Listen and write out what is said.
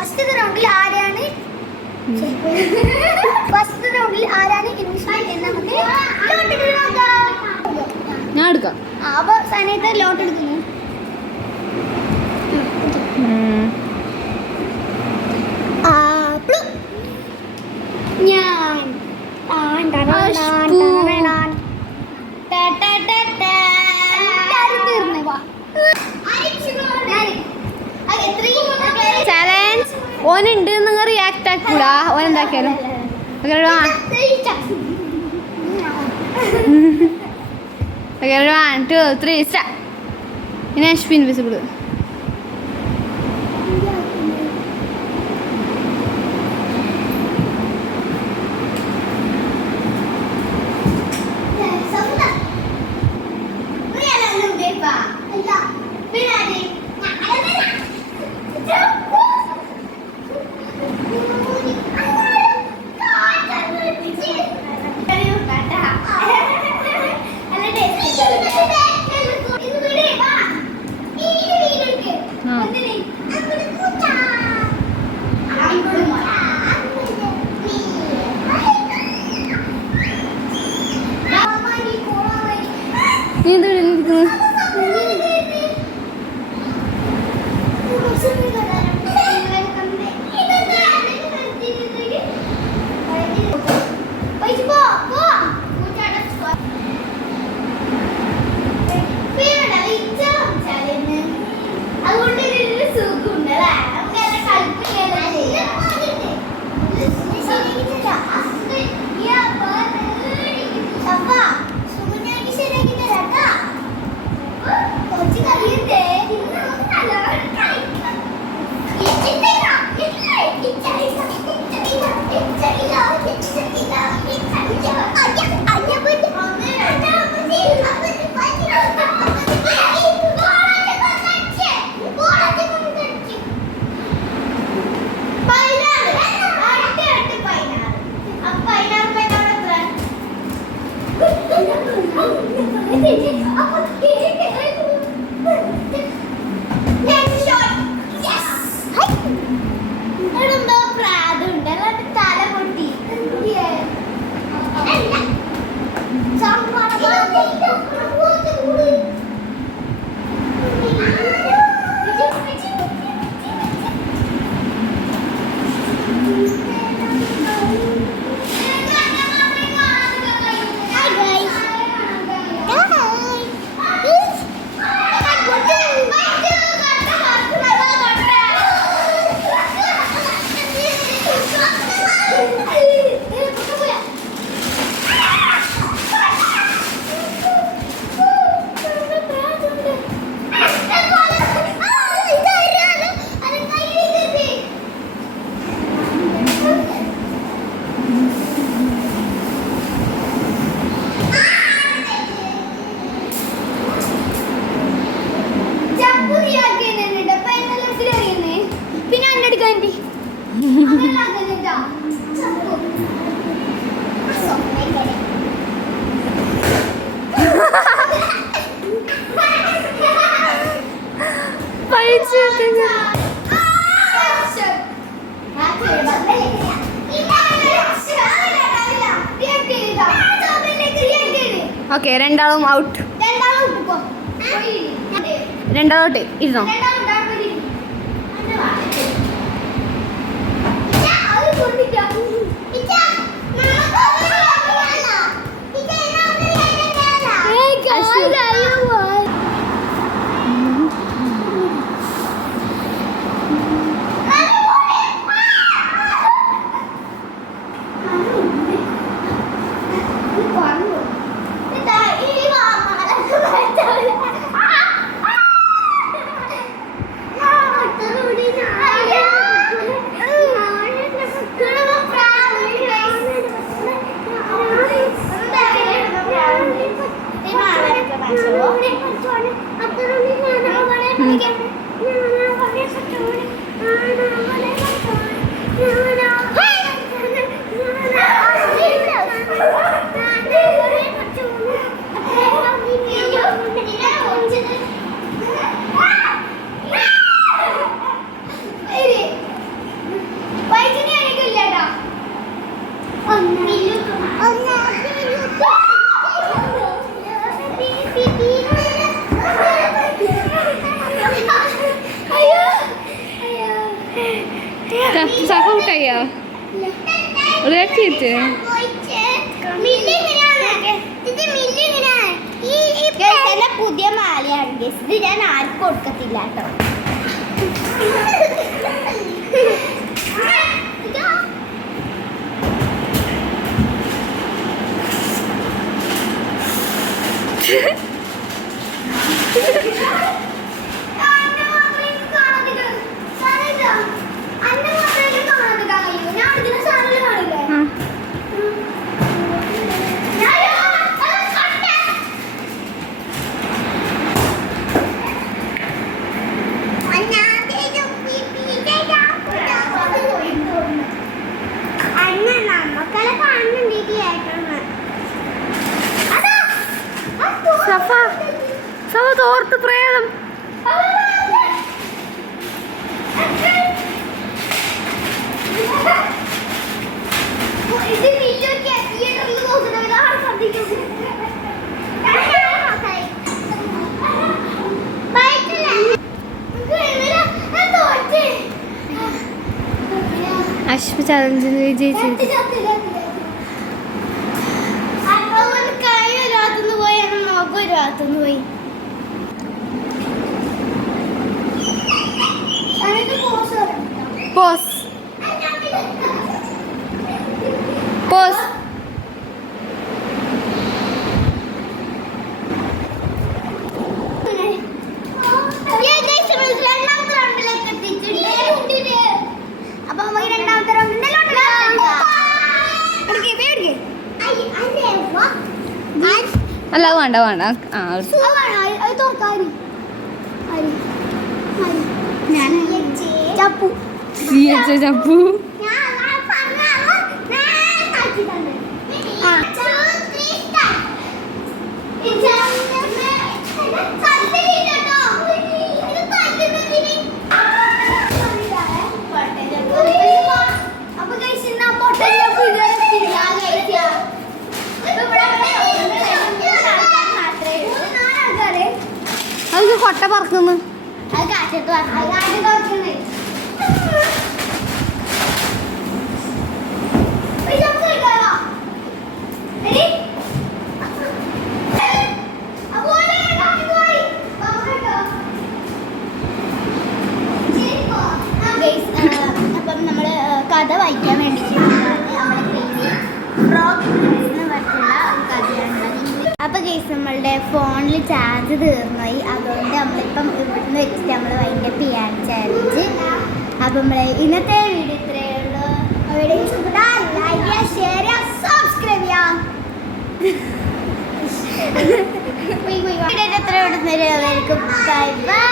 First റൗണ്ടിൽ ആരാണ് invisible എന്ന് നമുക്ക് ഞാൻ എടുക്കാം. അപ്പൊ സനീത ലോട്ട് എടുക്കുന്നു. ഞാൻ ചാലഞ്ച് ഓനുണ്ട് നിങ്ങൾ റിയാക്ട് ആക്കൂടാ. ഓൻ എന്താക്കിയാലും Okay, 1, 2, 3, start. Ines invisible. Okay, രണ്ടാളും ഔട്ട്. രണ്ടാളോട്ട് ഇരുന്നോ? കഴിയോ റിയാക്ട് ചെയ്തിട്ട് പുതിയ മാലയാണ് ഇത് ഞാൻ ആർക്കും കൊടുക്കത്തില്ല കേട്ടോ. സഫ സഫ തോർത്ത് പ്രേതം അശ്വ ചലഞ്ചിൽ വിജയിച്ചു. പോസ് പോസ് അപ്പൊ നമുക്ക് രണ്ടാമത്തെ റൗണ്ടിൽ അല്ല അത് വേണ്ട വേണ്ട ആ ചപ്പു ചപ്പു അത് കൊട്ട പറക്കുന്നു. അത് കാറ്റത്ത് പറഞ്ഞു അപ്പം നമ്മൾ കഥ വായിക്കാൻ വേണ്ടി അപ്പൊ ഗൈസ് നമ്മളുടെ ഫോണിൽ ചാർജ് തീർന്നുപോയി. അതുകൊണ്ട് നമ്മളിപ്പം ഇവിടുന്ന് വെച്ചിട്ട് നമ്മൾ വൈൻഡപ്പ് ചെയ്യാൻ ചാലഞ്ച്. അപ്പം നമ്മൾ ഇന്നത്തെ വീഡിയോ ഇത്രയേ ഉള്ളൂ. വീഡിയോ ഇഷ്ടപ്പെട്ടാൽ ലൈക്ക് ചെയ്യുക, ഷെയർ ചെയ്യുക, സബ്സ്ക്രൈബ് ചെയ്യാം. വീഡിയോ എത്ര വിടുന്നവരും ബൈ ബൈ.